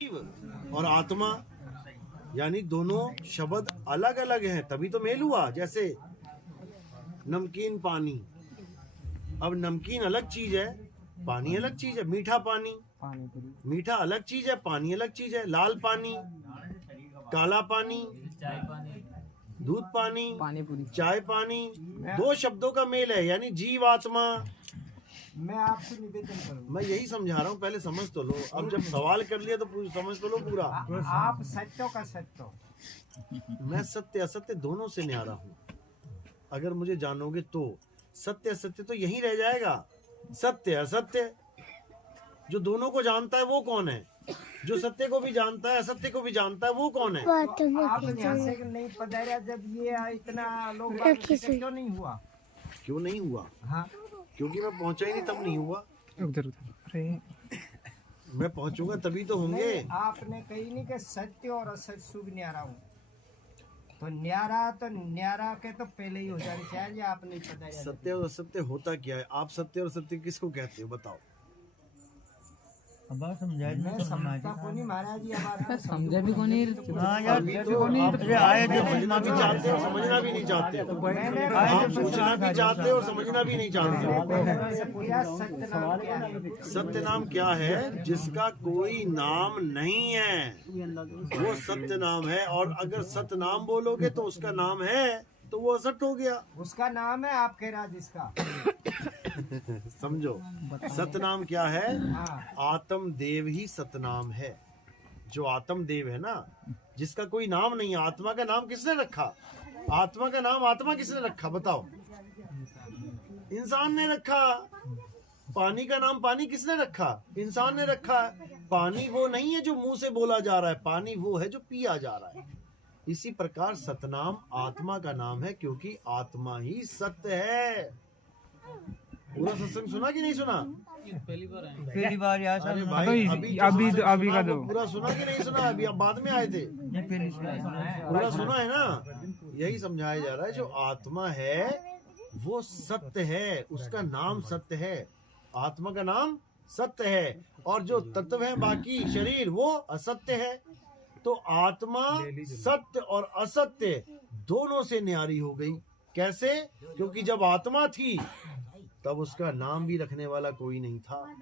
और आत्मा, यानी दोनों शब्द अलग अलग हैं, तभी तो मेल हुआ। जैसे नमकीन पानी, अब नमकीन अलग चीज है, पानी अलग चीज है। मीठा पानी, मीठा अलग चीज है, पानी अलग चीज है। लाल पानी, काला पानी, दूध पानी, चाय पानी, दो शब्दों का मेल है, यानी जीव आत्मा। मैं आपसे निवेदन करूंगा, मैं यही समझा रहा हूँ, पहले समझ तो लो। अब जब सवाल कर लिया तो समझ तो लो पूरा। आप सत्यों का सत्य, मैं सत्य असत्य दोनों से न्यारा हूँ। अगर मुझे जानोगे तो सत्य असत्य तो यही रह जाएगा। सत्य असत्य, जो दोनों को जानता है वो कौन है? जो सत्य को भी जानता है असत्य को भी जानता है वो कौन है? आप यहाँ से नहीं पधारा जब ये इतना लोग क्यों नहीं हुआ? क्यों नहीं हुआ? हाँ, क्योंकि मैं पहुंचा ही नहीं, तब नहीं हुआ। मैं पहुंचूंगा तभी तो होंगे। आपने कही नहीं कि सत्य और असत्य शुभ न्यारा हूँ, तो न्यारा के तो पहले ही हो जाना चाहिए। आप नहीं पधारा। सत्य और असत्य होता क्या है? आप सत्य और असत्य किसको कहते हो बताओ? मैं समझता को नहीं महाराज जी, अब समझा भी कौन अभी तो आए जो समझना भी चाहते हो, समझना भी नहीं चाहते। आप सोचना भी चाहते हो और समझना भी नहीं चाहते। सत्य नाम क्या है? जिसका कोई नाम नहीं है वो सत्य नाम है। और अगर सत्य नाम बोलोगे तो उसका नाम है तो वो असत्य हो गया। उसका नाम है, आप कह रहा जिसका समझो, सतनाम क्या है? हाँ। आत्म देव ही सतनाम है। जो आत्म देव है ना, जिसका कोई नाम नहीं है। आत्मा का नाम किसने रखा? आत्मा का नाम आत्मा किसने रखा बताओ? इंसान ने रखा। पानी का नाम पानी किसने रखा? इंसान ने रखा। पानी वो नहीं है जो मुंह से बोला जा रहा है, पानी वो है जो पिया जा रहा है। इसी प्रकार सतनाम आत्मा का नाम है, क्योंकि आत्मा ही सत्य है। पूरा सत्संग सुना कि नहीं सुना? पहली बार यार। अरे भाई, अभी का दो पूरा सुना कि नहीं सुना? अभी आप बाद में आए थे। पूरा सुना है ना? यही समझाया जा रहा है, जो आत्मा है वो सत्य है, उसका नाम सत्य है। आत्मा का नाम सत्य है, और जो तत्व है बाकी शरीर वो असत्य है। तो आत्मा सत्य और असत्य दोनों से न्यारी हो गई। कैसे? क्योंकि जब आत्मा थी तब उसका नाम भी रखने वाला कोई नहीं था।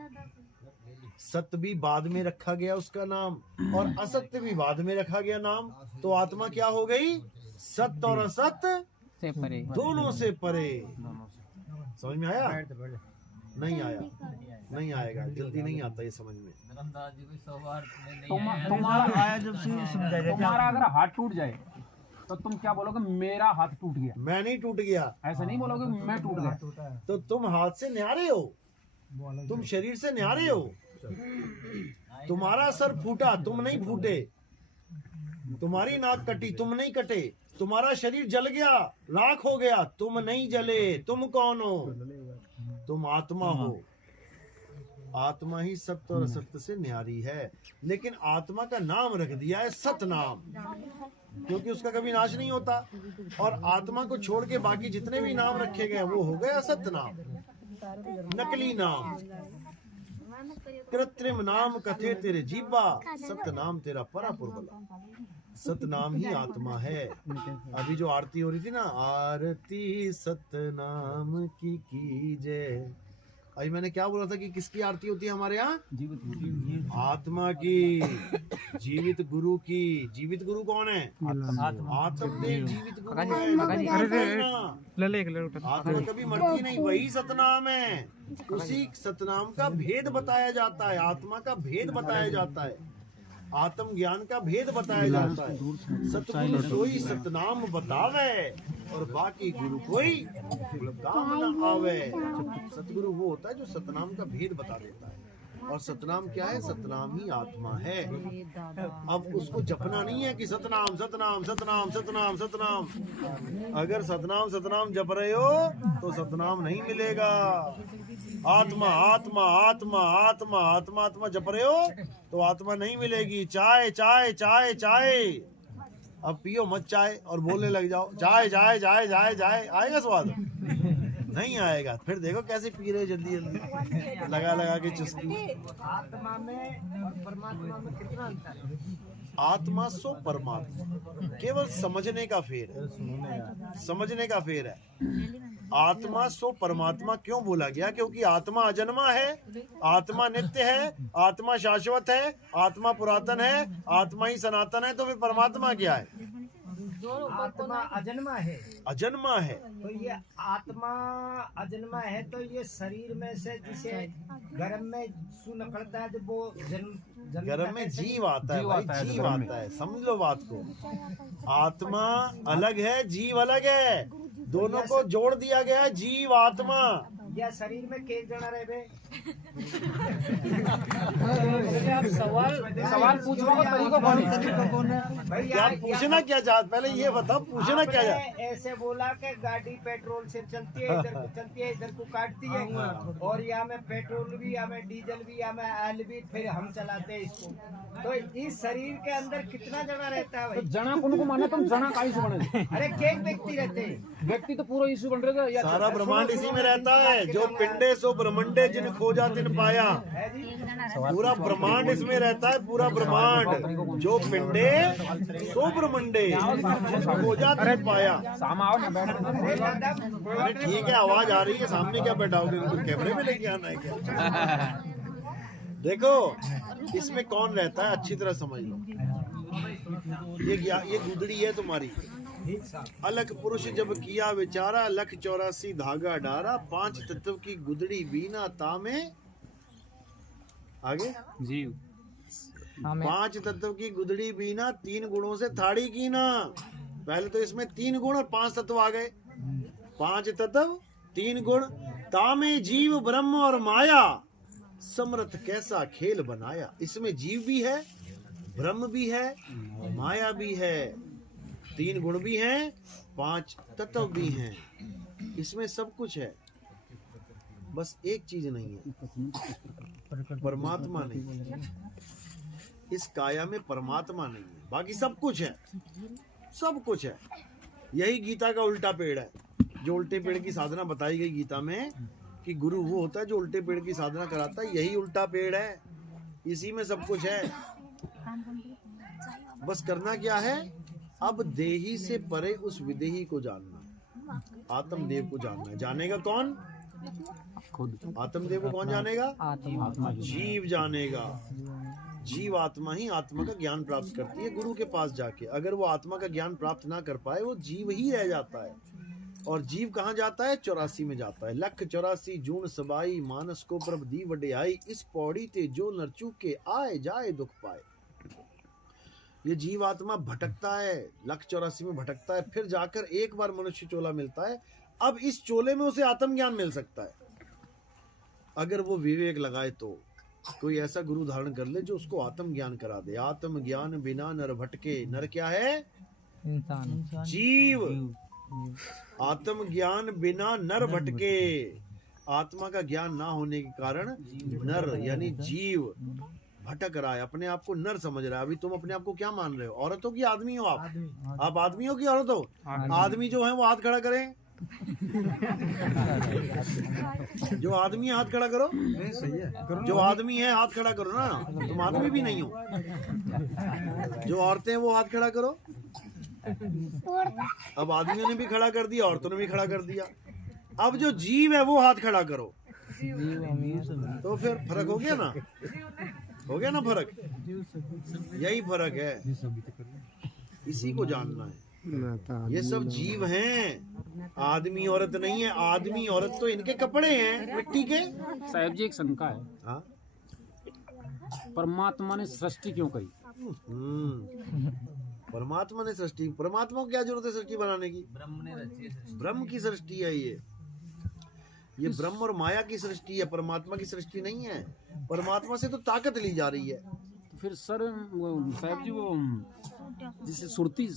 सत्य भी बाद में रखा गया उसका नाम, और असत्य भी बाद में रखा गया नाम। तो आत्मा क्या हो गई? सत्य और असत्य से परे, दोनों से परे। समझ में आया? नहीं आया? नहीं आएगा, जल्दी नहीं आता ये समझ में। तुम्हारा अगर हाथ टूट जाए तो तुम क्या बोलोगे? मेरा हाथ टूट गया। मैं नहीं टूट गया, ऐसा नहीं बोलोगे मैं टूट गया। तो तुम हाथ से न्यारे हो, तुम शरीर से न्यारे हो। तुम्हारा सर फूटा, तुम नहीं फूटे। तुम्हारी नाक कटी, तुम नहीं कटे। तुम्हारा शरीर जल गया, राख हो गया, तुम नहीं जले। तुम कौन हो? तुम आत्मा हो। आत्मा ही सत्य और असत्य से न्यारी है। लेकिन आत्मा का नाम रख दिया है सतनाम, क्योंकि उसका कभी नाश नहीं होता। और आत्मा को छोड़ के बाकी जितने भी नाम रखे गए वो हो गए असत्य नाम, नकली नाम। कृत्रिम नाम कथे तेरे जीवा, सत्य नाम तेरा परापुरबला। सतनाम ही आत्मा है। अभी जो आरती हो रही थी ना, आरती सतनाम की कीजय। अभी मैंने क्या बोला था कि किसकी आरती होती है हमारे यहाँ? आत्मा की, जीवित गुरु की। जीवित गुरु कौन है? आत्मदेव जीवित गुरु है। आत्मा कभी मरती नहीं, वही सतनाम है। उसी सतनाम का भेद बताया जाता है, आत्मा का भेद बताया जाता है, आत्म ज्ञान का भेद बताया जाता है। सतगुरु सोई सतनाम बतावे, और बाकी गुरु कोई काम न आवे। सतगुरु वो होता है जो सतनाम का भेद बता देता है। और सतनाम क्या है? सतनाम ही आत्मा है। अब उसको जपना नहीं है कि सतनाम सतनाम सतनाम सतनाम सतनाम। अगर सतनाम सतनाम जप रहे हो तो सतनाम नहीं मिलेगा। आत्मा आत्मा आत्मा आत्मा आत्मा आत्मा जप रहे हो तो आत्मा नहीं मिलेगी। चाय चाय चाय चाय, अब पियो मत चाय और बोलने लग जाओ चाय चाय चाय चाय चाय, आएगा स्वाद? नहीं आएगा। फिर देखो कैसे पी रहे जल्दी जल्दी लगा लगा के चुस्की। आत्मा में और परमात्मा में कितना अंतर है? आत्मा सो परमात्मा केवल समझने का फेर है, समझने का फेर है। आत्मा सो परमात्मा क्यों बोला गया? क्योंकि आत्मा अजन्मा है, आत्मा नित्य है, आत्मा शाश्वत है, आत्मा पुरातन है, आत्मा ही सनातन है। तो फिर परमात्मा क्या है? आत्मा अजन्मा है, अजन्मा है। तो ये आत्मा अजन्मा है, तो ये शरीर में से जिसे गर्म में सू निकलता है, जब वो जन्म गर्भ में जीव आता है भाई, जीव आता है। समझ लो बात को। आत्मा अलग है, जीव अलग है, दोनों को जोड़ दिया गया है, जीव आत्मा। या शरीर में केक जना रहे बे? सवाल पूछने का तरीका कौन है? भाई क्या पूछना क्या चाहत? पहले ये बताओ पूछना क्या चाहत? आपने ऐसे बोला कि गाड़ी पेट्रोल से चलती है, इधर को चलती है, इधर को काटती है, और यहाँ में पेट्रोल भी, यहाँ में डीजल भी, यहाँ में ऑयल भी, फिर हम चलाते हैं इसको। तो इस शरीर के अंदर कितना जना रहता है तो भाई? जना को माने तुम जना का इशू बने? अरे केक व्यक्ति रहते हैं। व्यक्ति तो पूरा इशू बन रहा है। सारा ब्रह्मांड इसी में रहता है। जो पिंडे सो ब्रह्मंडे जिन खोजा तिन पाया। पूरा ब्रह्मांड इसमें रहता है, पूरा ब्रह्मांड। जो पिंडे सो ब्रह्मंडे जिन खोजा तिन पाया। सामा आओ ना, बैठो ना। अरे ठीक है, आवाज आ रही है। सामने क्या बैठाओगे? उनको कैमरे में लेके आना है क्या? देखो इसमें कौन रहता है, अच्छी तरह समझ लो। ये गुदड़ी है तुम्हारी। अलग पुरुष जब किया विचारा, लख 84 धागा डारा, 5 तत्व की गुदड़ी बीना तामे। आगे जीव 5 तत्व की गुदड़ी बीना, 3 गुणों से थाड़ी कीना। पहले तो इसमें 3 गुण और 5 तत्व आ गए। 5 तत्व 3 गुण, तामे जीव ब्रह्म और माया, समर्थ कैसा खेल बनाया। इसमें जीव भी है, ब्रह्म भी है, माया भी है, 3 गुण भी हैं, 5 तत्व भी हैं। इसमें सब कुछ है, बस एक चीज नहीं है, परमात्मा नहीं है। इस काया में परमात्मा नहीं है, बाकी सब कुछ है, सब कुछ है। यही गीता का उल्टा पेड़ है। जो उल्टे पेड़ की साधना बताई गई गीता में कि गुरु वो होता है जो उल्टे पेड़ की साधना कराता है, यही उल्टा पेड़ है। इसी में सब कुछ है। बस करना क्या है? अब देही से परे उस विदेही को जानना, आत्मदेव को जानना है। जानेगा कौन? खुद आत्मदेव को कौन जानेगा? आत्मा जीव जानेगा। जीव आत्मा ही आत्मा का ज्ञान प्राप्त करती है गुरु के पास जाके। अगर वो आत्मा का ज्ञान प्राप्त ना कर पाए, वो जीव ही रह जाता है। और जीव कहाँ जाता है? 84 में जाता है। लख 84 जून सबाई, मानस को प्रभ दी वड्याई, इस पौड़ी ते जो नरचू के आए जाए दुख पाए। ये जीव आत्मा भटकता है, लख 84 में भटकता है, फिर जाकर एक बार मनुष्य चोला मिलता है। अब इस चोले में उसे आत्म ज्ञान मिल सकता है, अगर वो विवेक लगाए तो। कोई ऐसा गुरु धारण कर ले जो उसको आत्म ज्ञान करा दे। आत्म ज्ञान बिना नर भटके। नर क्या है? इंसान जीव। आत्म ज्ञान बिना नर भटके। आत्मा का ज्ञान ना होने के कारण नर यानी जीव भटक रहा है, अपने आप को नर समझ रहा है। अभी तुम अपने आप को क्या मान रहे हो? औरत हो कि आदमी हो? आप आदमी हो कि औरत हो? आदमी जो है वो हाथ खड़ा करें। जो आदमी है हाथ खड़ा करो। सही है। जो आदमी है हाथ खड़ा करो ना, तुम आदमी भी नहीं हो। जो औरतें हैं वो हाथ खड़ा करो। अब आदमियों ने भी खड़ा कर दिया, औरतों ने भी खड़ा कर दिया। अब जो जीव है वो हाथ खड़ा करो। तो फिर फर्क हो गया ना? हो गया ना फर्क? यही फर्क है, इसी को जानना है। ये सब जीव हैं, आदमी औरत नहीं है। आदमी औरत तो इनके कपड़े हैं मिट्टी के। साहब जी एक शंका है, हाँ? परमात्मा ने सृष्टि क्यों करी? परमात्मा ने सृष्टि, परमात्मा को क्या जरूरत है सृष्टि बनाने की? ब्रह्म की सृष्टि है ये ब्रह्म और माया की सृष्टि है, परमात्मा की सृष्टि नहीं है। परमात्मा से तो ताकत ली जा रही है। तो फिर सर साहब जी वो जिसे सुरती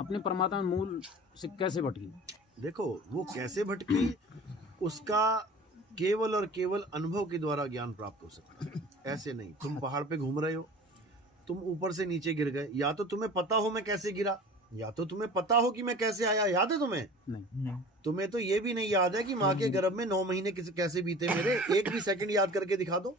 अपने परमात्मा मूल से कैसे भटकी? देखो वो कैसे भटकी, उसका केवल और केवल अनुभव के द्वारा ज्ञान प्राप्त हो सकता है। ऐसे नहीं, तुम पहाड़ पे घूम रहे हो, तुम ऊपर से नीचे गिर गए, या तो तुम्हें पता हो मैं कैसे गिरा, या तो तुम्हें पता हो कि मैं कैसे आया, याद है तुम्हें? नहीं। तुम्हें तो ये भी नहीं याद है कि माँ के गर्भ में 9 महीने कैसे बीते मेरे? एक भी सेकंड याद करके दिखा दो।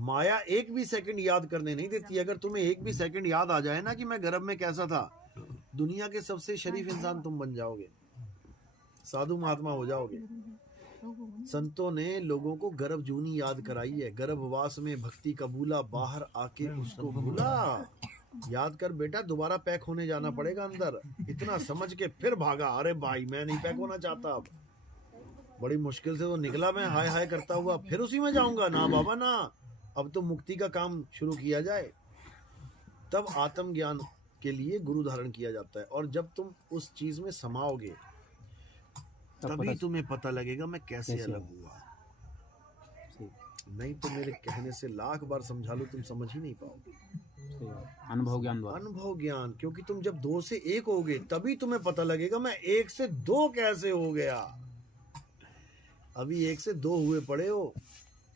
माया एक भी सेकंड याद करने नहीं देती। अगर तुम्हें एक भी सेकंड याद आ जाए ना कि मैं गर्भ में कैसा था, दुनिया के सबसे शरीफ इंसान तुम बन जाओगे, साधु महात्मा हो जाओगे। संतों ने लोगों को गर्भ जूनी याद कराई है। गर्भवास में भक्ति कबूला, बाहर आके उसको भूला। याद कर बेटा, दोबारा पैक होने जाना पड़ेगा अंदर। इतना समझ के फिर भागा, अरे भाई मैं नहीं पैक होना चाहता। अब बड़ी मुश्किल से तो निकला मैं, हाय हाय करता हुआ, फिर उसी में जाऊंगा ना बाबा ना। अब तो मुक्ति का काम शुरू किया जाए। तब आत्मज्ञान के लिए गुरु धारण किया जाता है। और जब तुम उस चीज में समाओगे तभी तुम्हें पता लगेगा मैं कैसे अलग हुआ। नहीं तो मेरे कहने से लाख बार समझा लो, तुम समझ ही नहीं पाओगे। अनुभव ज्ञान द्वारा। अनुभव ज्ञान, क्योंकि तुम जब 2 से 1 होगे तभी तुम्हें पता लगेगा मैं 1 से 2 कैसे हो गया। अभी 1 से 2 हुए पड़े हो,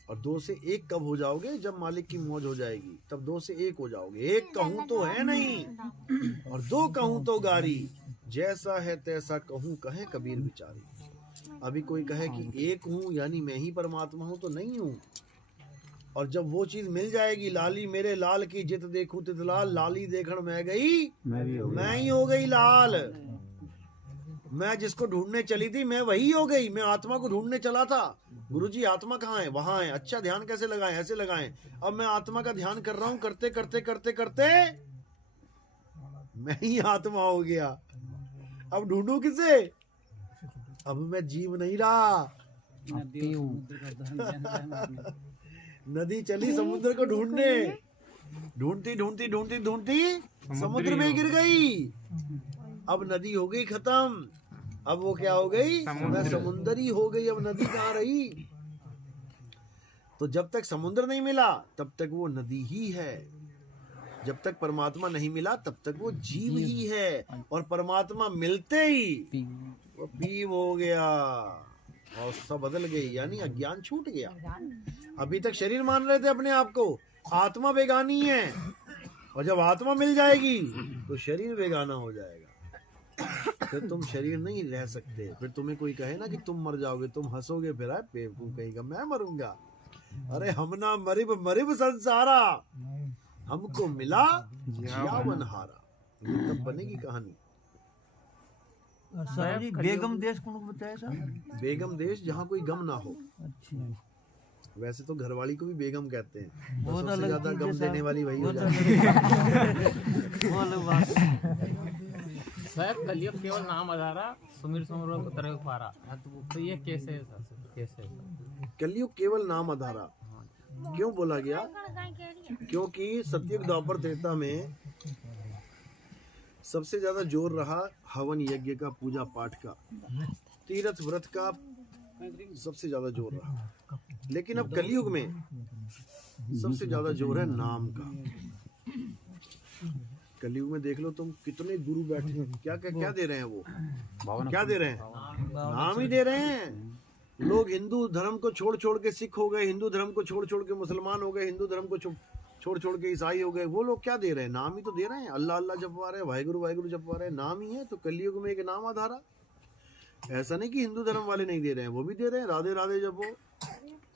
और 2 से 1 कब हो जाओगे? जब मालिक की मौज हो जाएगी, तब 2 से 1 हो जाओगे। 1 कहूं तो है नहीं, और 2 कहूं तो गारी, जैसा है तैसा कहूं कहे कबीर बिचारी। अभी कोई कहे कि 1 हूं यानी मैं ही परमात्मा हूं, तो नहीं हूं। और जब वो चीज मिल जाएगी, लाली मेरे लाल की जित देखूं तित लाल, लाली देखण मैं गई, मैं ही हो गई लाल। मैं जिसको ढूंढने चली थी मैं वही हो गई। मैं आत्मा को ढूंढने चला था, गुरुजी आत्मा कहाँ है? वहां है। अच्छा ध्यान कैसे लगाएं? ऐसे लगाएं। अब मैं आत्मा का ध्यान कर रहा हूं, करते करते करते करते मैं ही आत्मा हो गया। अब ढूंढू किसे? अब मैं जीव नहीं रहा। नदी चली समुद्र को ढूंढने, ढूंढती ढूंढती ढूंढती ढूंढती समुद्र में गिर गई। अब नदी हो गई खत्म। अब वो क्या हो गई? मैं समुंदरी हो गई। अब नदी कहाँ रही? तो जब तक समुद्र नहीं मिला तब तक वो नदी ही है। जब तक परमात्मा नहीं मिला तब तक वो जीव ही है। और परमात्मा मिलते ही वो पीव हो गया, अवस्था बदल गई, यानी अज्ञान छूट गया। अभी तक शरीर मान रहे थे अपने आप को, आत्मा बेगानी है। और जब आत्मा मिल जाएगी तो शरीर बेगाना हो जाएगा। फिर तुम शरीर नहीं रह सकते। फिर तुम्हें कोई कहे ना कि तुम मर जाओगे, तुम हंसोगे, फिर आए बेवकूफ कहेगा मैं मरूंगा। अरे हम ना मरिब मरिब संसारा, हमको मिला जियावन हारा। ये तब बनेगी कहानी। सर जी बेगम देश कौन बताया सर? बेगम देश जहाँ कोई गम ना हो। अच्छा, वैसे तो घरवाली को भी बेगम कहते हैं, वो तो तो सबसे ज्यादा अलग गम चीज़ है देने वाली वही वो हो तो जाती है। वो अलग बात है। शायद कलयुग केवल नाम आधारा, सुमिर सुमरो उतरे पारा। तो ये कैसे है सर? कैसे है? कलयुग केवल नाम आधारा क्यों बोला गया? क्योंकि सतयुग द्वापर त्रेता में सबसे ज्यादा जोर रहा हवन यज्ञ का, पूजा पाठ का, तीर्थ व्रत का सबसे ज्यादा जोर रहा। लेकिन अब कलयुग में सबसे ज्यादा जोर है नाम का। कलयुग में देख लो तुम, कितने गुरु बैठे हैं, क्या क्या क्या दे रहे हैं वो? क्या दे रहे हैं? नाम ही दे रहे हैं। लोग हिंदू धर्म को छोड़ छोड़ के सिख हो गए, हिंदू धर्म को छोड़ छोड़ के मुसलमान हो गए, हिंदू धर्म को छोड़ छोड़ के ईसाई हो गए। वो लोग क्या दे रहे हैं? नाम ही तो दे रहे हैं। अल्लाह अल्लाह जपवा रहे हैं, वाहिगुरु वाहिगुरु जपवा रहे हैं, नाम ही है। तो कलयुग में एक नाम आधारा। ऐसा नहीं कि हिंदू धर्म वाले नहीं दे रहे हैं, वो भी दे रहे हैं, राधे राधे जपो।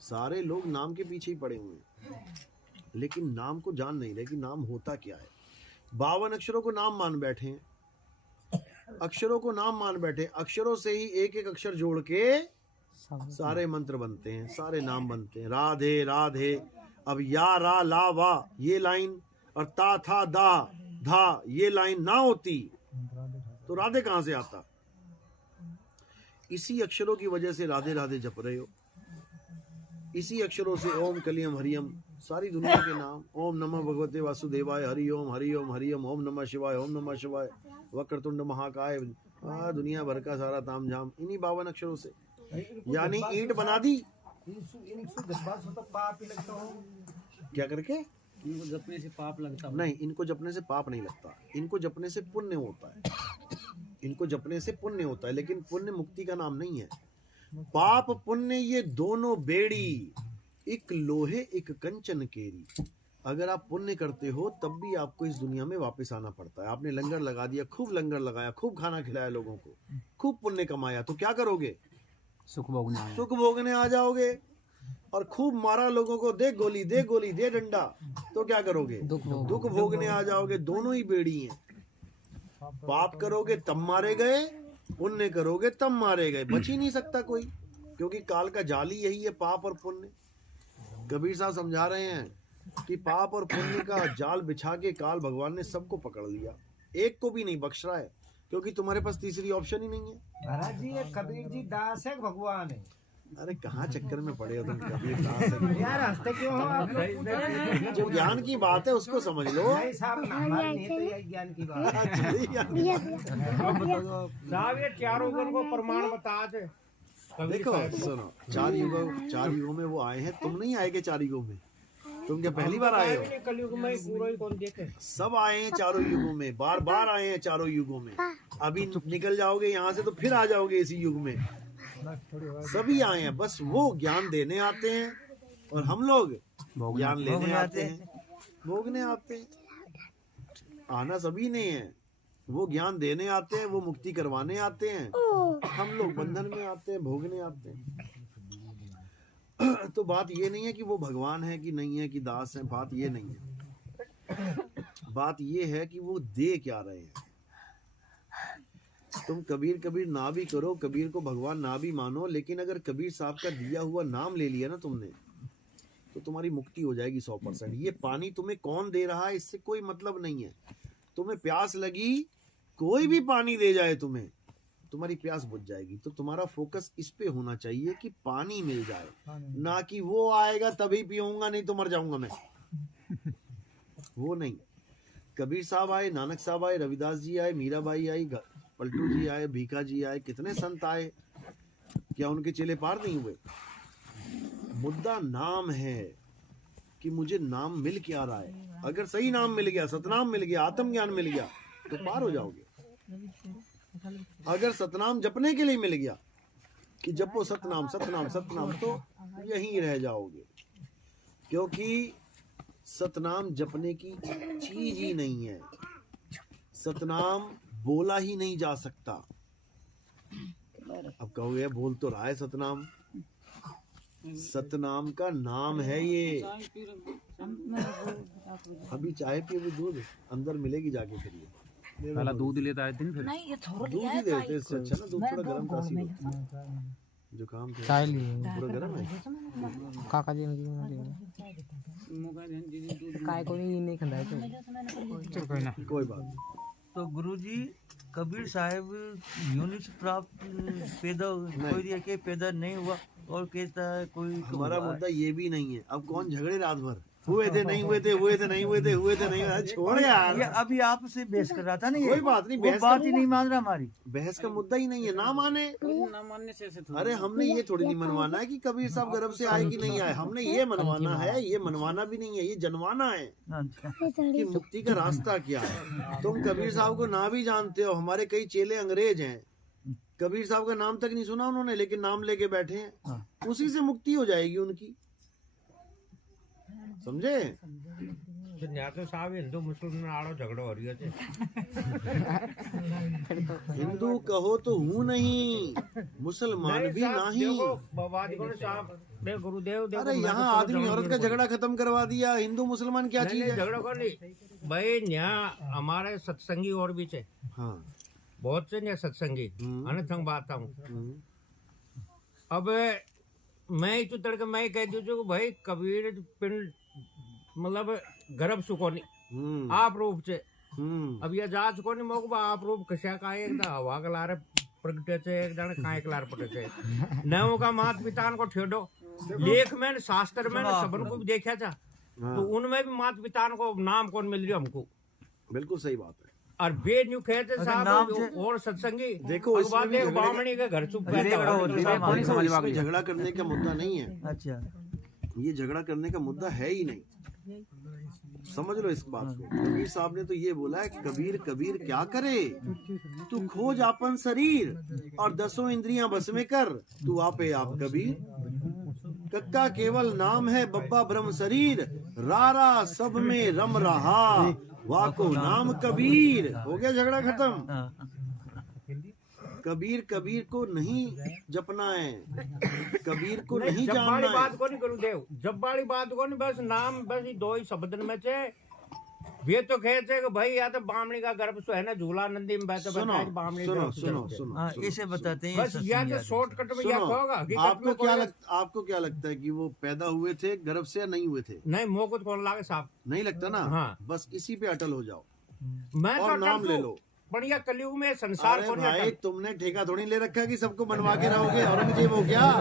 सारे लोग नाम के पीछे ही पड़े हुए हैं, लेकिन नाम को जान नहीं रहे कि नाम होता क्या है। 52 अक्षरों को नाम मान बैठे हैं, अक्षरों को नाम मान बैठे। अक्षरों से ही एक एक अक्षर जोड़ के सारे मंत्र बनते हैं, सारे नाम बनते हैं। राधे राधे। अब या रा ला वा ये लाइन और ता था दा धा ये लाइन ना होती तो राधे कहां से आता? इसी अक्षरों की वजह से राधे राधे जप रहे हो। इसी अक्षरों से ओम कलियम हरियम, सारी दुनिया के नाम। ओम नमः भगवते वासुदेवाय, हरि ओम हरि ओम हरि ओम, ओम नमः शिवाय, ओम नमः शिवाय, वक्रतुंड महाकाय, दुनिया भर का सारा ताम झाम इन्हीं 52 अक्षरों से। यानी ईंट बना दी क्या करके? इनको जपने से पाप लगता है? नहीं, इनको जपने से पाप नहीं लगता, इनको जपने से पुण्य होता है। इनको जपने से पुण्य होता है, लेकिन पुण्य मुक्ति का नाम नहीं है। पाप पुण्य ये दोनों बेड़ी, एक लोहे एक कंचन केरी। अगर आप पुण्य करते हो तब भी आपको इस दुनिया में वापस आना पड़ता है। आपने लंगर लगा दिया, खूब लंगर लगाया, खूब खाना खिलाया लोगों को, खूब पुण्य कमाया, तो क्या करोगे? सुख भोगने आए। सुख भोगने आ जाओगे। और खूब मारा लोगों को, दे गोली दे गोली दे डंडा, तो क्या करोगे? दुख भोगने आ जाओगे। दोनों ही बेड़ी हैं। पाप करोगे तब मारे गए, पुण्य करोगे तब मारे गए। बच ही नहीं सकता कोई, क्योंकि काल का जाल ही यही है, पाप और पुण्य। कबीर साहब समझा रहे हैं कि पाप और पुण्य का जाल बिछा के काल भगवान ने सबको पकड़ लिया, एक को भी नहीं बख्श रहा है, क्योंकि तुम्हारे पास तीसरी ऑप्शन ही नहीं है। महाराज जी, ये कबीर जी दास है भगवान है? अरे कहाँ चक्कर में पड़े हो तुम? कबीर दास है यार हंसते क्यों हो आप लोग? जो ज्ञान की बात है उसको समझ लो। नहीं साहब, हमारी नहीं तो ये ज्ञान की बात है। साहब ये चारों गुण को प्रमाण बता दे। देखो सुनो, चार युगों में वो आए हैं, तुम नहीं आएगे चार युगों में? तुम क्या पहली बार आए हो? कलयुग में पूरा ही कौन देखे। सब आए हैं चारों युगों में, बार बार आए हैं चारों युगों में। अभी निकल जाओगे यहाँ से तो फिर आ जाओगे इसी युग में। सभी आए हैं, बस वो ज्ञान देने आते हैं और हम लोग ज्ञान लेने आते हैं, भोगने आते हैं। आना सभी ने है। वो ज्ञान देने आते हैं, वो मुक्ति करवाने आते हैं, हम लोग बंधन में आते हैं, भोगने आते हैं। तो बात ये नहीं है कि वो भगवान है कि नहीं है, कि दास है, बात ये नहीं है। बात ये है कि वो दे क्या रहे हैं। तुम कबीर कबीर ना भी करो, कबीर को भगवान ना भी मानो, लेकिन अगर कबीर साहब का दिया हुआ नाम ले लिया ना तुमने, तो तुम्हारी मुक्ति हो जाएगी 100%। ये पानी तुम्हें कौन दे रहा है इससे कोई मतलब नहीं है। तुम्हें प्यास लगी, कोई भी पानी दे जाए तुम्हें, तुम्हारी प्यास बुझ जाएगी। तो तुम्हारा फोकस इस पे होना चाहिए कि पानी मिल जाए, ना कि वो आएगा तभी पीऊंगा, नहीं तो मर जाऊंगा मैं। वो नहीं। कबीर साहब आए, नानक साहब आए, रविदास जी आए, मीराबाई आई, पलटू जी आए, भीखा जी आए, कितने संत आए, क्या उनके चेले पार नहीं हुए? मुद्दा नाम है कि मुझे नाम मिल क्या रहा है। अगर सही नाम मिल गया, सतनाम मिल गया, आत्मज्ञान मिल गया, तो पार हो जाओगे। अगर सतनाम जपने के लिए मिल गया कि जपो सतनाम सतनाम सतनाम, तो यहीं रह जाओगे, क्योंकि सतनाम जपने की चीज ही नहीं है। सतनाम बोला ही नहीं जा सकता। अब कहोगे बोल तो रहा है सतनाम, सतनाम का नाम है ये। अभी चाय पिए, भी दूध अंदर मिलेगी जाके, फिर ये पहला दूध लेता है दिन, फिर दूध ही देते, इससे अच्छा ना दूध थोड़ा गर्म तासीर होता है। जो काम चाय लिए पूरा गर्म है। काका जी काय को नहीं खंदा है तो कोई ना, कोई बात नहीं। तो गुरुजी, कबीर साहब यूनि से प्राप्त पैदा कोई दिया के पैदा नहीं हुआ, और कहता है कोई हमारा मुद्दा ये भी नहीं है। अब कौन झगड़े रात भर, हुए थे नहीं हुए थे, हुए थे नहीं हुए थे, हुए थे नहीं हुए थे, छोड़ यार। ये अभी आपसे बहस कर रहा था ना, ये कोई बात नहीं, वो बहस बात ही नहीं मान रहा हमारी। बहस का मुद्दा ही नहीं है, ना माने। ना मानने से ऐसे थोड़ी। अरे हमने ये थोड़ी नहीं मनवाना है कि कबीर साहब गर्भ से आए कि नहीं आए। हमने ये मनवाना है, ये मनवाना भी नहीं है, ये जनवाना है अच्छा, कि मुक्ति का रास्ता क्या है। तुम कबीर साहब को ना भी जानते हो, हमारे कई चेले अंग्रेज हैं, कबीर साहब का नाम तक नहीं सुना उन्होंने, लेकिन नाम लेके बैठे हैं। उसी से मुक्ति हो जाएगी उनकी, समझे? तो साहब हिंदू मुसलमान आड़ो झगड़ो हो रही है। हिंदू कहो तो हूँ नहीं, मुसलमान भी नहीं। गुरुदेव अरे यहाँ आदमी औरत का झगड़ा खत्म करवा दिया, हिंदू मुसलमान क्या चीज है? झगड़ो कर ली भाई। यहाँ हमारे सत्संगी और भी थे, हाँ, बहुत से यहाँ सत्संगी अनथंग बात हूँ। अब मैं ही तड़के मैं कह दू भाई कबीर पिंड मतलब गर्भ सुकोनी आप रूप से। अब ये जात को नहीं मोक आप रूप कशा का एक हवा के लारे प्रगटे से एक जन काय के लारे पटे से नवों का मात पिता को ठेडो लेख में शास्त्र में सबन को भी देखा था, तो उनमें भी मात पिता को नाम कौन मिल रही हमको। बिल्कुल सही बात है। और बेद न्यू कहते साहब और सत्संगी देखो, बामणी के घर चुप झगड़ा करने का मुद्दा नहीं है। अच्छा, ये झगड़ा करने का मुद्दा है ही नहीं, समझ लो इस बात को। कबीर साहब ने तो ये बोला है, कबीर कबीर क्या करे, तू खोज आपन शरीर और 10 इंद्रियां बस में कर, तू आपे आप कबीर। कक्का केवल नाम है, बब्बा ब्रह्म शरीर, रारा सब में रम रहा, वाको नाम कबीर। हो गया झगड़ा खत्म। हाँ। कबीर कबीर को नहीं जपना है, कबीर को नहीं, नहीं जब जानना वाली है। बात को नहीं करूँ देव, जब वाली बात को नहीं, बस नाम बस ये दो ही शब्द में थे। वे तो कहते कि भाई या तो बामणी का गर्भ सो है ना, झूला नंदी में बैठे सुनो बैठे बामणी सुनो गर्भ सुनो से। सुनो हाँ, सुनो, इसे बताते हैं बस या तो शॉर्टकट में या सुनो, होगा हकीकत आपको में क्या कोई- आपको क्या लगता है कि वो पैदा हुए थे गर्भ से या नहीं हुए थे? नहीं, मोह को तो कौन लागे साहब। नहीं लगता ना। हाँ। बस इसी पे अटल हो जाओ मैं और तो नाम अटल ले हूँ। लो। बढ़िया कलयुग में संसार अरे को नहीं भाई, अटल। तुमने ठेका थोड़ी ले रखा है कि सबको बनवा के रहोगे। औरंगजेब हो क्या?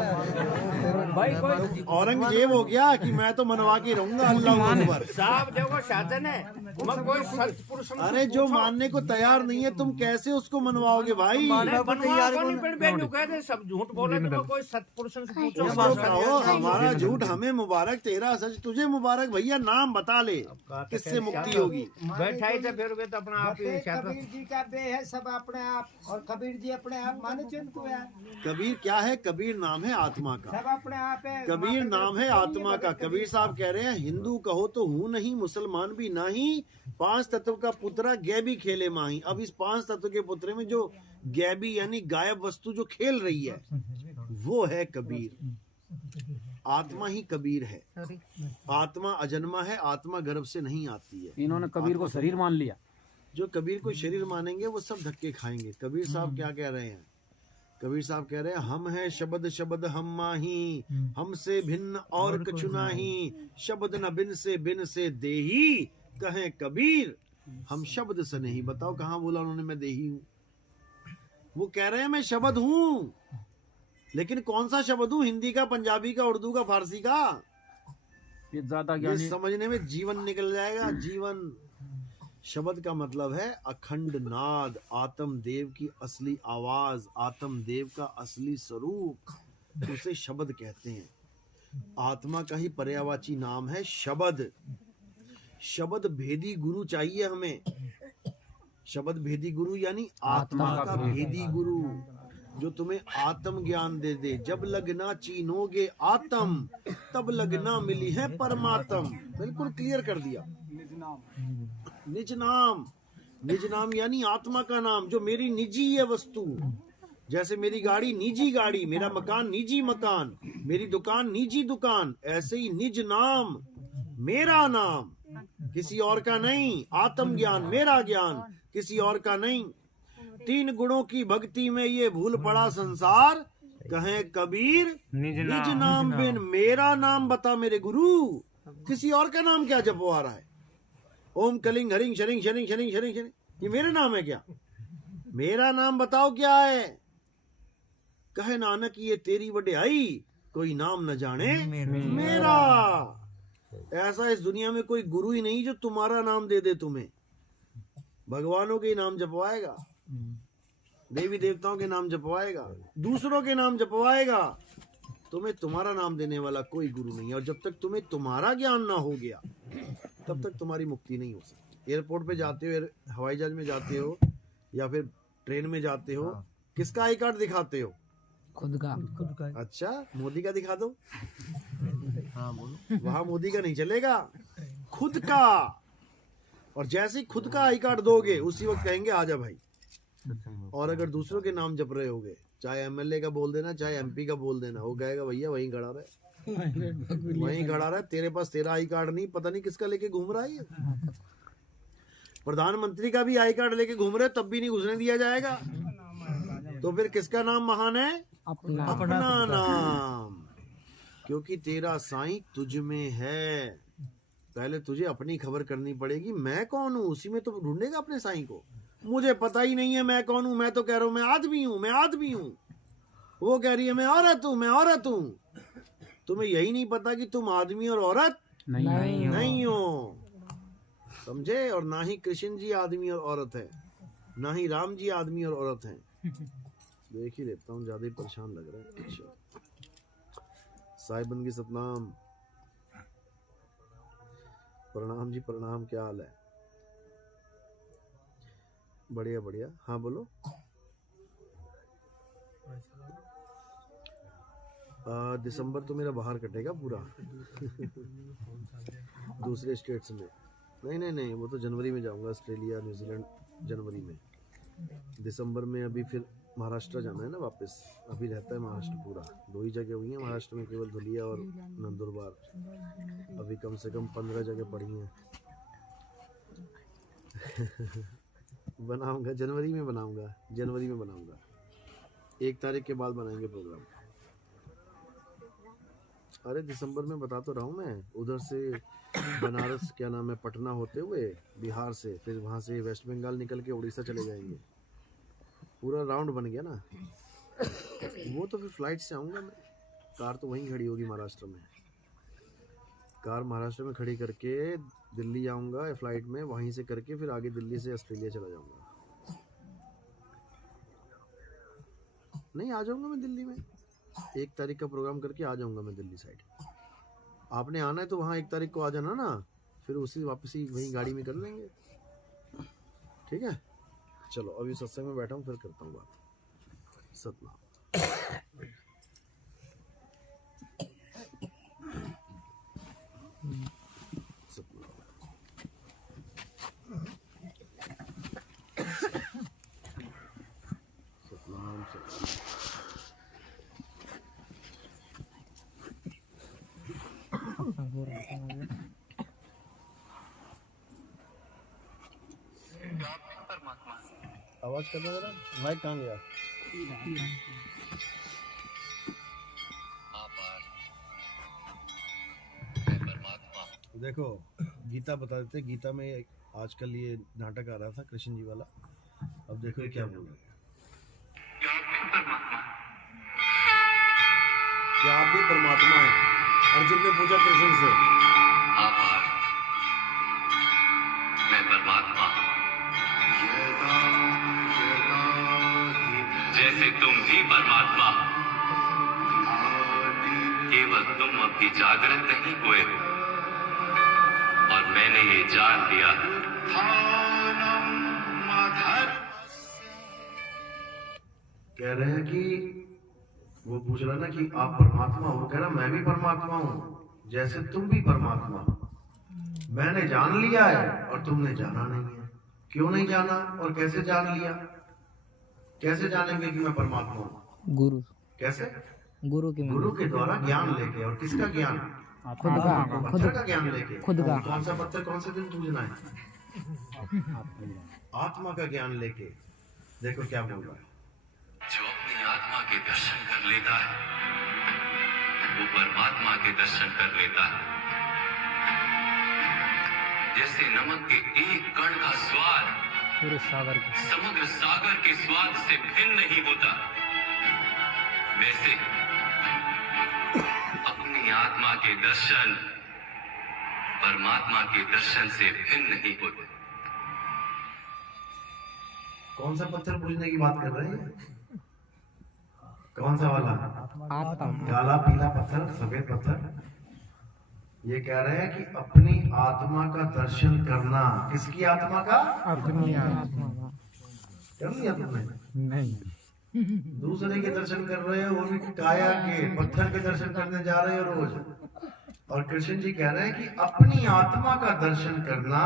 भाई कोई औरंगजेब हो गया कि मैं तो मनवा के रहूंगा अल्लाह अकबर। साहब देखो शासन है, मैं कोई सत्पुरुष हूँ। अरे जो मानने को तैयार नहीं है, तुम कैसे उसको मनवाओगे भाई? नहीं, बनवा को नहीं, फिर बेनू कहते सब झूठ बोले, तो कोई सत्पुरुष से पूछो। उसको कहो हमारा झूठ हमें मुबारक, तेरा सच तुझे मुबारक। भैया नाम बता ले, किससे मुक्ति होगी? बैठा ही था, फिर वे तो अपना आप ही बते शासन- कबीर जी का बे है सब अपने आप, और कबीर जी अपने आप माने चिंतु यार, कबीर क्या है? कबीर नाम है आत्मा का। सब अपने आप है। कबीर नाम है आत्मा का। कबीर साहब कह रहे हैं, हिंदू कहो तो हूँ नहीं, मुसलमान भी नहीं, 5 तत्व का पुत्रा गैबी खेले माही। अब इस 5 तत्व के पुत्र में जो गैबी यानी गायब वस्तु जो खेल रही है, वो है कबीर। आत्मा ही कबीर है। आत्मा अजन्मा है, आत्मा गर्भ से नहीं आती है। इन्होंने कबीर को शरीर मान लिया। जो कबीर को शरीर मानेंगे वो सब धक्के खाएंगे। कबीर साहब क्या कह रहे हैं? कबीर साहब कह रहे हैं, हम है शब्द शब्द हम माही, हमसे भिन्न और कछु नाही, शब्द न बिन से देही, कहे कबीर हम शब्द से नहीं। बताओ कहाँ बोला उन्होंने मैं देही हूँ? वो कह रहे हैं मैं शब्द हूँ, लेकिन कौन सा शब्द हूँ? हिंदी का, पंजाबी का, उर्दू का, फारसी का? ये ज्यादा ये ज्ञानी समझने में जीवन निकल जाएगा। जीवन शब्द का मतलब है अखंड नाद, आत्म देव की असली आवाज, आत्म देव का असली स्वरूप, उसे शब्द कहते हैं। आत्मा का ही पर्यायवाची नाम है शब्द। शब्द भेदी गुरु चाहिए हमें। शब्द भेदी गुरु यानी आत्मा का भेदी गुरु, जो तुम्हें आत्म ज्ञान दे दे। जब लगना चीनोगे आत्म, तब लगना मिली है परमात्म। बिल्कुल क्लियर कर दिया। निज नाम, निज नाम यानी आत्मा का नाम, जो मेरी निजी है वस्तु। जैसे मेरी गाड़ी निजी गाड़ी, मेरा मकान निजी मकान, मेरी दुकान निजी दुकान, ऐसे ही निज नाम मेरा नाम, किसी और का नहीं। आत्म ज्ञान मेरा ज्ञान, किसी और का नहीं। 3 गुणों की भक्ति में ये भूल पड़ा संसार, कहे कबीर निज नाम बिन मेरा नाम बता मेरे गुरु। किसी और का नाम क्या जपवा रहा है? ओम Kalinga hurrying sharing sharing sharing sharing sharing, ये मेरे नाम है क्या? मेरा नाम बताओ क्या है? कहे नानक ये तेरी वड्याई, कोई नाम न जाने मेरा। ऐसा इस दुनिया में कोई गुरु ही नहीं जो तुम्हारा नाम दे दे तुम्हें। भगवानों के नाम जपवाएगा, देवी देवताओं के नाम जपवाएगा, दूसरों के नाम जपवाएगा। तुम्हें तुम्हारा नाम देने वाला कोई गुरु नहीं है। और जब तक तुम्हें तुम्हारा ज्ञान ना हो गया, तब तक तुम्हारी मुक्ति नहीं हो सकती। एयरपोर्ट पे जाते हो, हवाई जहाज में जाते हो, या फिर ट्रेन में जाते हो, किसका आई कार्ड दिखाते हो? खुद का। अच्छा, मोदी का दिखा दो। हाँ बोलो। वहां मोदी का नहीं चलेगा, खुद का। और जैसे ही खुद का आई कार्ड दोगे, उसी वक्त कहेंगे आजा भाई। और अगर दूसरों के नाम जप रहे होगे, चाहे एमएलए का बोल देना, चाहे एमपी का बोल देना, वो कहेगा भैया वहीं खड़ा रहे, वहीं खड़ा रहे, तेरे पास तेरा आई कार्ड नहीं, पता नहीं किसका लेके घूम रहा है ये। प्रधानमंत्री का भी आई कार्ड लेके घूम रहे, तब भी नहीं घुसने दिया जाएगा। तो फिर किसका नाम महान है? अपना नाम। क्योंकि तेरा साईं तुझ में है। पहले तुझे अपनी खबर करनी पड़ेगी, मैं कौन हूँ। उसी में तो ढूंढेगा अपने साईं को। मुझे पता ही नहीं है मैं कौन हूँ, मैं तो कह रहा हूँ मैं आदमी हूँ, मैं आदमी हूँ। वो कह रही है मैं औरत हूँ, मैं औरत हूँ। तुम्हें यही नहीं पता कि तुम आदमी और औरत नहीं हो। समझे? और ना ही कृष्ण जी आदमी और औरत है, ना ही राम जी आदमी और औरत हैं। देख ही लेता हूँ, ज्यादा ही परेशान लग रहा है। अच्छा, साहिबन की सतनाम, प्रणाम जी प्रणाम, क्या हाल है? बढ़िया बढ़िया। हाँ बोलो। दिसंबर तो मेरा बाहर कटेगा पूरा दूसरे स्टेट्स में। नहीं, वो तो जनवरी में जाऊंगा, ऑस्ट्रेलिया न्यूजीलैंड जनवरी में। दिसंबर में अभी फिर महाराष्ट्र जाना है ना वापस। अभी रहता है महाराष्ट्र पूरा, 2 ही जगह हुई हैं महाराष्ट्र में, केवल धुलिया और नंदुरबार। अभी कम से कम 15 जगह पड़ी हैं बनाऊंगा जनवरी में बनाऊंगा 1 तारीख के बाद बनाएंगे प्रोग्राम। अरे दिसंबर में बता तो रहा हूँ मैं, उधर से बनारस क्या नाम है पटना होते हुए बिहार से, फिर वहाँ से वेस्ट बंगाल निकल के उड़ीसा चले जाएंगे। पूरा राउंड बन गया ना। वो तो फिर फ्लाइट से आऊँगा मैं, कार तो वहीं खड़ी होगी महाराष्ट्र में। कार महाराष्ट्र में खड़ी करके दिल्ली आऊँगा फ्लाइट में, वहीं से करके फिर आगे दिल्ली से ऑस्ट्रेलिया चला जाऊँगा। नहीं आ जाऊँगा मैं दिल्ली में, 1 तारीख का प्रोग्राम करके आ जाऊँगा मैं दिल्ली साइड। आपने आना है तो वहाँ 1 तारीख को आ जाना ना, फिर उसी वापसी वहीं गाड़ी में कर लेंगे, ठीक है। चलो अभी सत्संग में बैठा हूँ, फिर करता हूँ बात। सतनाम। आवाज करना जरा, माइक कहाँ गया? देखो गीता बता देते, गीता में आजकल ये नाटक आ रहा था कृष्ण जी वाला। अब देखो ये क्या बोल रहे हैं, क्या आप भी परमात्मा हैं? अर्जुन ने पूछा कृष्ण से। मैं परमात्मा, जैसे तुम भी परमात्मा, केवल तुम अभी जागृत नहीं हुए और मैंने ये जान लिया। कह रहे हैं कि वो पूछ रहा ना कि आप परमात्मा हो, कह रहा मैं भी परमात्मा हूँ जैसे तुम भी परमात्मा। मैंने जान लिया है और तुमने जाना नहीं है। क्यों नहीं जाना और कैसे जान लिया? कैसे जानेंगे कि मैं परमात्मा हूँ? गुरु। कैसे? गुरु के द्वारा ज्ञान लेके। और किसका ज्ञान? पत्थर का ज्ञान लेके। खुद का। कौन सा पत्थर कौन से दिन पूजना है? आत्मा का ज्ञान लेके। देखो क्या बोल रहा है, जो अपनी आत्मा के दर्शन कर लेता है वो परमात्मा के दर्शन कर लेता है। जैसे नमक के एक कण का स्वाद पूरे सागर समग्र सागर के स्वाद से भिन्न नहीं होता, वैसे अपनी आत्मा के दर्शन परमात्मा के दर्शन से भिन्न नहीं होते। कौन सा पत्थर पूजने की बात कर रहे हैं? कौन सा वाला? काला पीला पत्थर, सफेद पत्थर? ये कह रहे हैं कि अपनी आत्मा का दर्शन करना। किसकी आत्मा का? अपनी आत्मा का। कर लिया तुमने? नहीं। दूसरे के दर्शन कर रहे हो, वो भी काया के, पत्थर के दर्शन करने जा रहे हो रोज। और कृष्ण जी कह रहे हैं कि अपनी आत्मा का दर्शन करना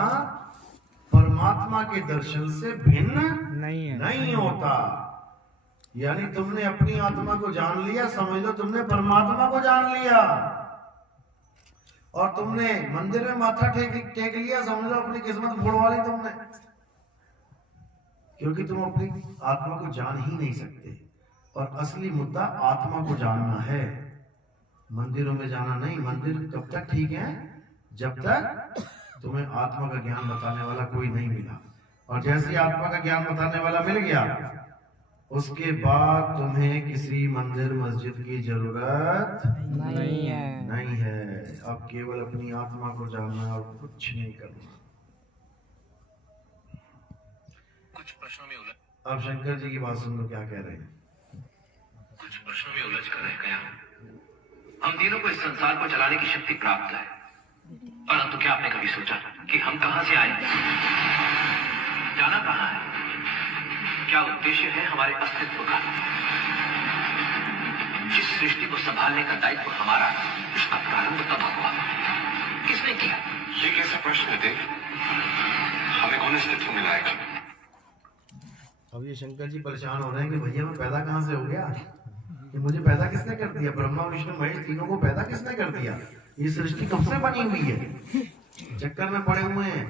परमात्मा के दर्शन से भिन्न नहीं होता। यानी तुमने अपनी आत्मा को जान लिया, समझ लो तुमने परमात्मा को जान लिया। और तुमने मंदिर में माथा टेक लिया, समझ लो अपनी किस्मत बुड़वा ली तुमने। क्योंकि तुम अपनी आत्मा को जान ही नहीं सकते। और असली मुद्दा आत्मा को जानना है, मंदिरों में जाना नहीं। मंदिर कब तक ठीक है? जब तक तुम्हें आत्मा का ज्ञान बताने वाला कोई नहीं मिला। और जैसे आत्मा का ज्ञान बताने वाला मिल गया, उसके बाद तुम्हें किसी मंदिर मस्जिद की जरूरत नहीं है। अब केवल अपनी आत्मा को जानना और कुछ नहीं करना। कुछ प्रश्नों में उलझ अब शंकर जी की बात सुन लो क्या कह रहे हैं। कुछ प्रश्नों में उलझ कर रह गया। हम तीनों को इस संसार को चलाने की शक्ति प्राप्त है, परंतु क्या आपने कभी सोचा कि हम कहां से आए, जाना कहां है, क्या उद्देश्य है हमारे अस्तित्व का? जिस सृष्टि को संभालने का दायित्व हमारा, उसका प्रारंभ तब हुआ। किसने किया? ये कैसा प्रश्न है देव? हमें कौन अस्तित्व में लाएगा? अब ये शंकर जी परेशान हो रहे हैं कि भैया मैं पैदा कहाँ से हो गया, कि मुझे पैदा किसने कर दिया? ब्रह्मा विष्णु महेश तीनों को पैदा किसने कर दिया? ये सृष्टि कब से बनी हुई है? चक्कर में पड़े हुए हैं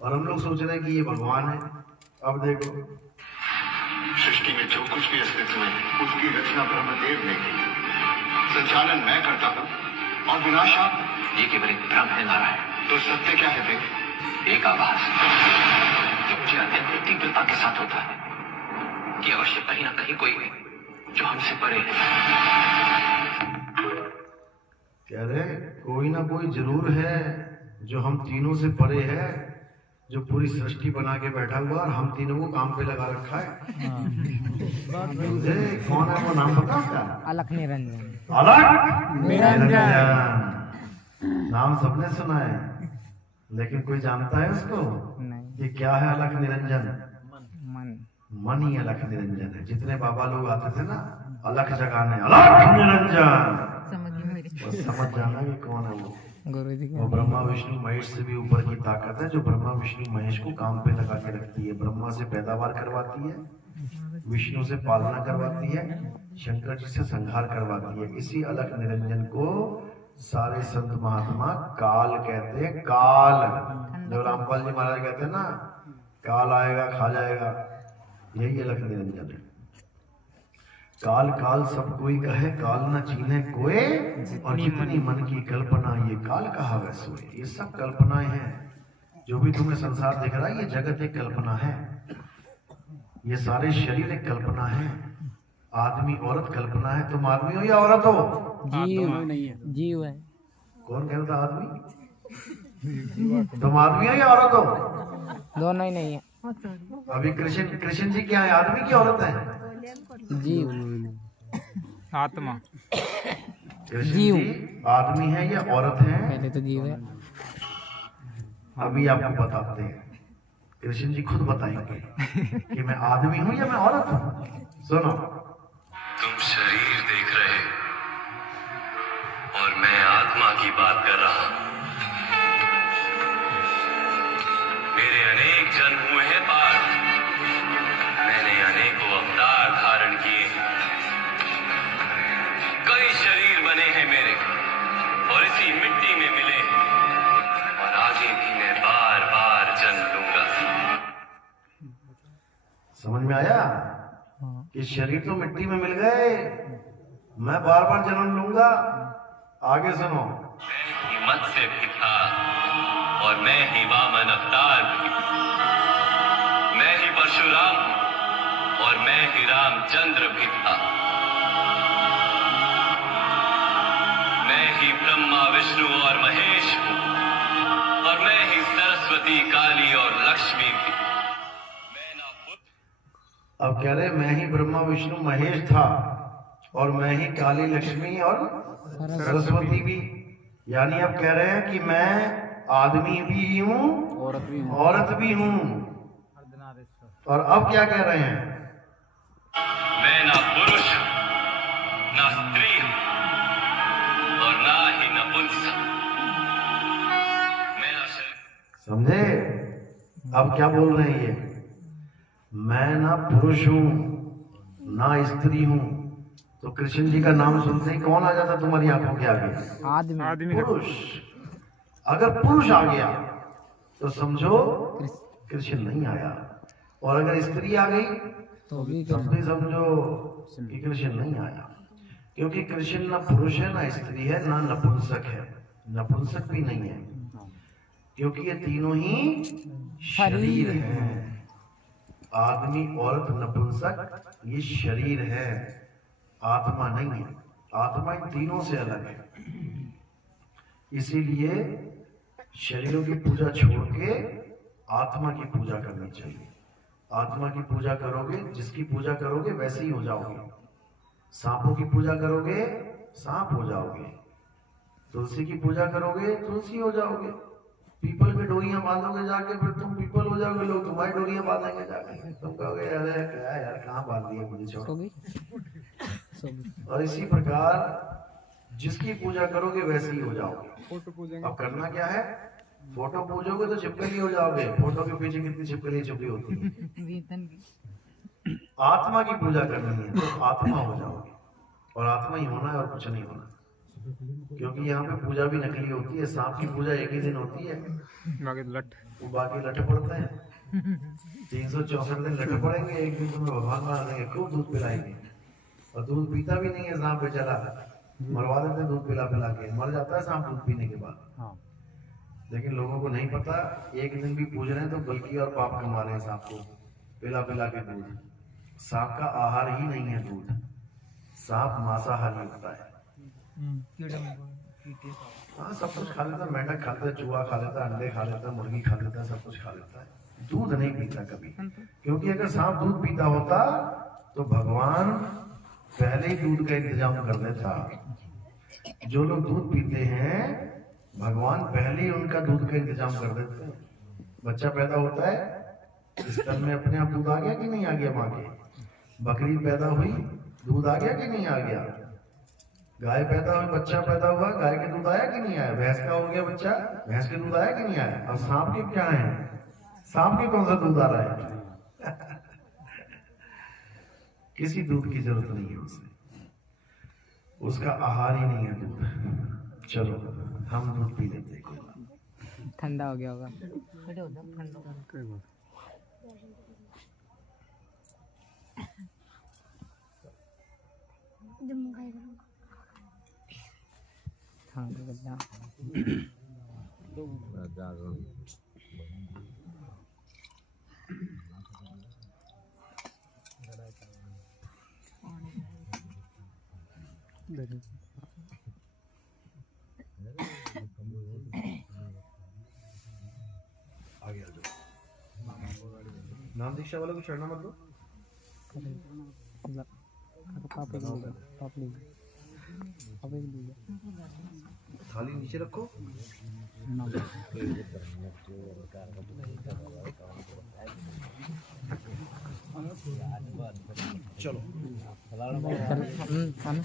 और हम लोग सोच रहे हैं कि ये भगवान है। अब देखो, सृष्टि में जो कुछ भी अस्तित्व है उसकी रचना ब्रह्मदेव ने की, संचालन मैं करता हूँ और विनाश आप। ये केवल एक भ्रम है नारायण। तो सत्य क्या है देव? एक आभास जो मुझे अत्यंत तीव्रता के साथ होता है कि अवश्य कहीं ना कहीं कोई जो हमसे परे है। कह रहे कोई ना कोई जरूर है जो हम तीनों से परे है, जो पूरी सृष्टि बना के बैठा हुआ और हम तीनों को काम पे लगा रखा है। कौन है वो? नाम पता उसका? अलख निरंजन। अलख निरंजन नाम सबने सुना है, लेकिन कोई जानता है उसको? नहीं। ये क्या है अलख निरंजन? मन। मन ही अलख निरंजन है। जितने बाबा लोग आते थे ना अलख जगाने, अलख निरंजन, समझ जाना कि कौन है वो। गुरु जी वो ब्रह्मा विष्णु महेश से भी ऊपर की ताकत है, जो ब्रह्मा विष्णु महेश को काम पे लगा के रखती है। ब्रह्मा से पैदावार करवाती है, विष्णु से पालना करवाती है, शंकर जी से संहार करवाती है। इसी अलख निरंजन को सारे संत महात्मा काल कहते हैं। काल, जो रामपाल जी महाराज कहते हैं ना, काल आएगा खा जाएगा, यही अलख निरंजन है। काल काल सब कोई कहे, काल न चीन्हे कोई, और जितनी मन की कल्पना ये काल कहा वै सोए। ये सब कल्पनाएं हैं। जो भी तुम्हें संसार दिख रहा है ये जगत एक कल्पना है। ये सारे शरीर एक कल्पना है। आदमी औरत कल्पना है। तुम आदमी हो या औरत हो? जीव जीव है। कौन कह रहा था आदमी? तुम आदमी हो या औरत हो? दोनों ही नहीं है। अभी कृष्ण जी क्या है, आदमी की औरत है? जीव आत्मा। कृष्ण जी आदमी है या औरत है? पहले तो जीव है। अभी आपको बताते हैं। कृष्ण जी खुद बताएंगे कि मैं आदमी हूं या मैं औरत हूं। सुनो, तुम शरीर देख रहे और मैं आत्मा की बात कर रहा हूं। मेरे अनेक जन्म हुए हैं पार, मैंने अनेकों अवतार धारण किए, कई शरीर बने हैं मेरे और इसी मिट्टी में मिले, और आगे भी मैं बार बार जन्म लूंगा। समझ में आया कि शरीर तो मिट्टी में मिल गए, मैं बार बार जन्म लूंगा। आगे सुनो, मैं ही मत्स्य भी था और मैं ही वामन अवतार भी, मैं ही परशुराम और मैं ही रामचंद्र भी था, मैं ही ब्रह्मा विष्णु और महेश हूँ, और मैं ही सरस्वती काली और लक्ष्मी भी। मैं ना पुत्र। अब कह रहे मैं ही ब्रह्मा विष्णु महेश था और मैं ही काली लक्ष्मी और सरस्वती भी। यानी अब कह रहे हैं कि मैं आदमी भी हूँ, औरत भी हूँ। और अब क्या कह रहे हैं? मैं ना पुरुष हूं, ना स्त्री हूं, और ना ही नपुंसक। मैं ना शरीर। समझे? अब क्या बोल रहे हैं ये? मैं ना पुरुष हूँ ना स्त्री हूँ। तो कृष्ण जी का नाम सुनते ही कौन आ जाता तुम्हारी आंखों के आगे? आदमी। पुरुष। अगर पुरुष आ गया तो समझो कृष्ण नहीं आया, और अगर स्त्री आ गई तो भी तब भी समझो कि कृष्ण नहीं आया। क्योंकि कृष्ण ना पुरुष है ना स्त्री है ना नपुंसक है, नपुंसक भी नहीं है, क्योंकि ये तीनों ही शरीर हैं। आदमी, औरत, नपुंसक ये शरीर है, आत्मा नहीं है। आत्मा इन तीनों से अलग है। इसीलिए शरीरों की पूजा छोड़ के आत्मा की पूजा करनी चाहिए। आत्मा की पूजा करोगे, जिसकी पूजा करोगे वैसे ही हो जाओगे। सांपों की पूजा करोगे सांप हो जाओगे, तुलसी की पूजा करोगे तुलसी हो जाओगे, पीपल की डोरियां बांधोगे जाके फिर तुम पीपल हो जाओगे, लोग तुम्हारी डोरियां बांधेंगे जाके, तुम कहोगे अरे क्या यार कहाँ बांध दिए मुझे, छोड़। और इसी प्रकार जिसकी पूजा करोगे वैसे ही हो जाओगे। अब करना क्या है, फोटो पूजोगे तो छिपकली हो जाओगे। फोटो के पीछे कितनी छिपकली छुपी होती है। आत्मा की पूजा करनी है तो आत्मा हो जाओगे, और आत्मा ही होना है और कुछ नहीं होना। क्योंकि यहाँ पे पूजा भी नकली होती है। सांप की पूजा एक ही दिन होती है, वो बाकी लट पड़ते हैं। 364 दिन लट पड़ेंगे, एक दिन तुम्हें भगवान बना देंगे, खूब दूध पिलाएंगे। और दूध पीता भी नहीं है सांप बेचारा, मरवा देते हैं दूध पिला पिला के, मर जाता है सांप दूध पीने के बाद। लेकिन लोगों को नहीं पता, एक दिन भी पूज रहे हैं तो बल्कि और पाप कमा रहे हैं सांप को पिला पिला के दूध। सांप का आहार ही नहीं है दूध, सांप मांसाहारी होता है। हाँ, सब कुछ खा लेता है, मेंढक खा लेता है, चूहा खा लेता है, अंडे खा लेता है, मुर्गी खा लेता है, सब कुछ खा लेता है। दूध नहीं पीता कभी, क्योंकि अगर सांप दूध पीता होता तो भगवान पहले ही दूध का इंतजाम कर देता। जो लोग दूध पीते हैं भगवान पहले ही उनका दूध का इंतजाम कर देते हैं। बच्चा पैदा होता है, स्तन में अपने आप दूध आ गया कि नहीं आ गया माँ के? बकरी पैदा हुई, दूध आ गया कि नहीं आ गया? गाय पैदा हुई, बच्चा पैदा हुआ, गाय के दूध आया कि नहीं आया? भैंस का हो गया बच्चा, भैंस के दूध आया कि नहीं आया? अब सांप के क्या है, सांप के कौन सा दूध आ रहा है? किसी दूध की जरूरत नहीं है उसे, उसका आहार ही नहीं है दूध। चलो हम दूध पी लेते हैं। ठंडा हो गया होगा। हाँ आगे आ जाओ। नाम दीक्षा वालों को चढ़ना मत दो। थाली नीचे रखो। चलो खाना